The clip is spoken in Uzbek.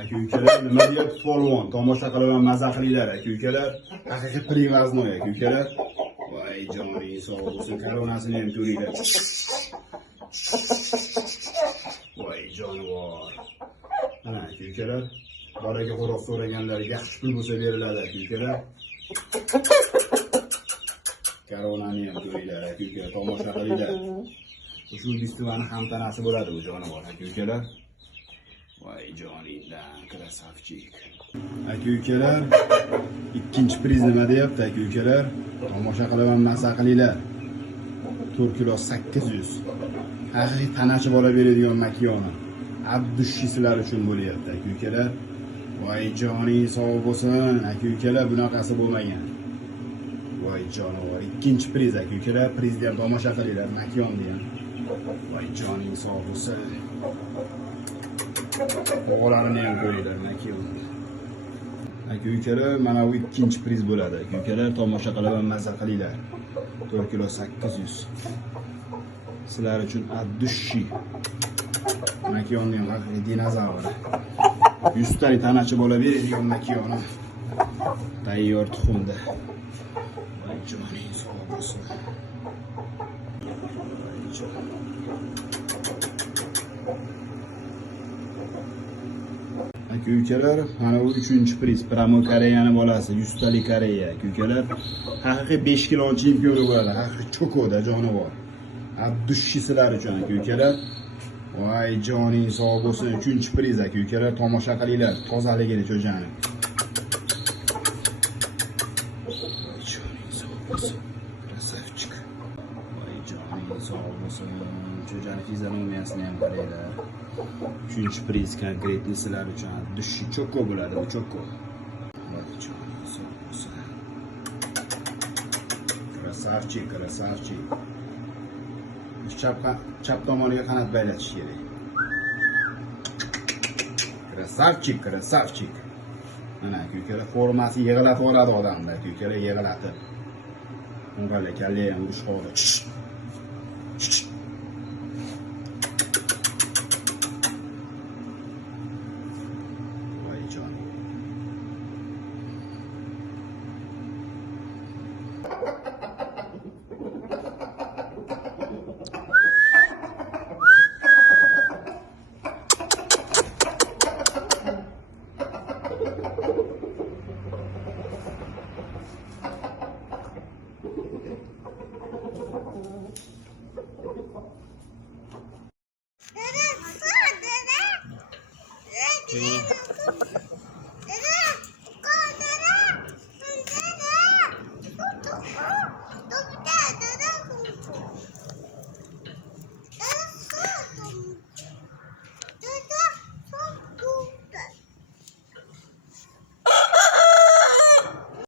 Aka-ukalar, nima deyapti polvon? Tomosha qilaman, maza qilinglar aka-ukalar. Haqiqiy privaznoy aka-ukalar. Voy joning sog' bo'lsin, koronasini ham ko'ringlar. Voy jonivor. Mana aka-ukalar, bolaga xo'roq so'raganlarga yaxshi pul bo'lsa beriladi aka-ukalar. Koronani ham ko'ringlar aka-ukalar, tomosha qilinglar. Shu festivani ham tanasi bo'ladi bu jonivor aka-ukalar. Voy joningdan krasavchik. Aka-ukalar, ikkinchi priz nima deyapti aka-ukalar? Tomosha qilaman, masa qilinglar. 4 kilo 800. Haqiqiy tanachi bola beradigan makiyoni. Abdushi sizlar uchun bo'lyapti aka-ukalar. Voy joning sog' bo'lsin aka-ukalar, bunaqasi bo'lmagan. Voy jonivor, ikkinchi priz aka-ukalar, prizni ham tomosha qilinglar, makiyonni ham. Voy joning sog' bo'lsin. O'g'larini ham ko'ringlar, makiyon. Aka-ukalar, mana bu ikkinchi priz bo'ladi aka-ukalar, tomosha qilaman, maza qilinglar. 4 kilo 800. Sizlar uchun Abdushi. Makiyonni ham haqiqiy dinozavr. 100 talik tanachi bola beradigan makiyoni. Tayyor tuxumda. Voy joning sog' bo'lsin. Aka-ukalar, mana bu 3-priz, Pramo Koreyani bolasi, 100 talik Koreya aka-ukalar. Haqiqiy 5 kilo chempioni bo'ladi, haqiqiy chokoda jonivor. Abdushi sizlar uchun aka-ukalar. Voy joning sog' bo'lsin, 3-priz aka-ukalar, tomosha qilinglar, tozaligini cho'jani. Voy joning sog' bo'lsin, krasavchik. Voy joning sog' bo'lsin, cho'jani fizionomiyasini ham qaranglar. 3-priz konkretni sizlar uchun dushi choko bo'ladi, bu choko. Voy joning sog' bo'lsin. Krasavchik, krasavchik. Chap tomoniga qanot baylatish kerak. Krasavchik, krasavchik. Mana aka-ukalar, formasi yig'latib oladi odamni aka-ukalar, yig'latib. Unga kalli ham urush qoldi. Voy joning. Dede,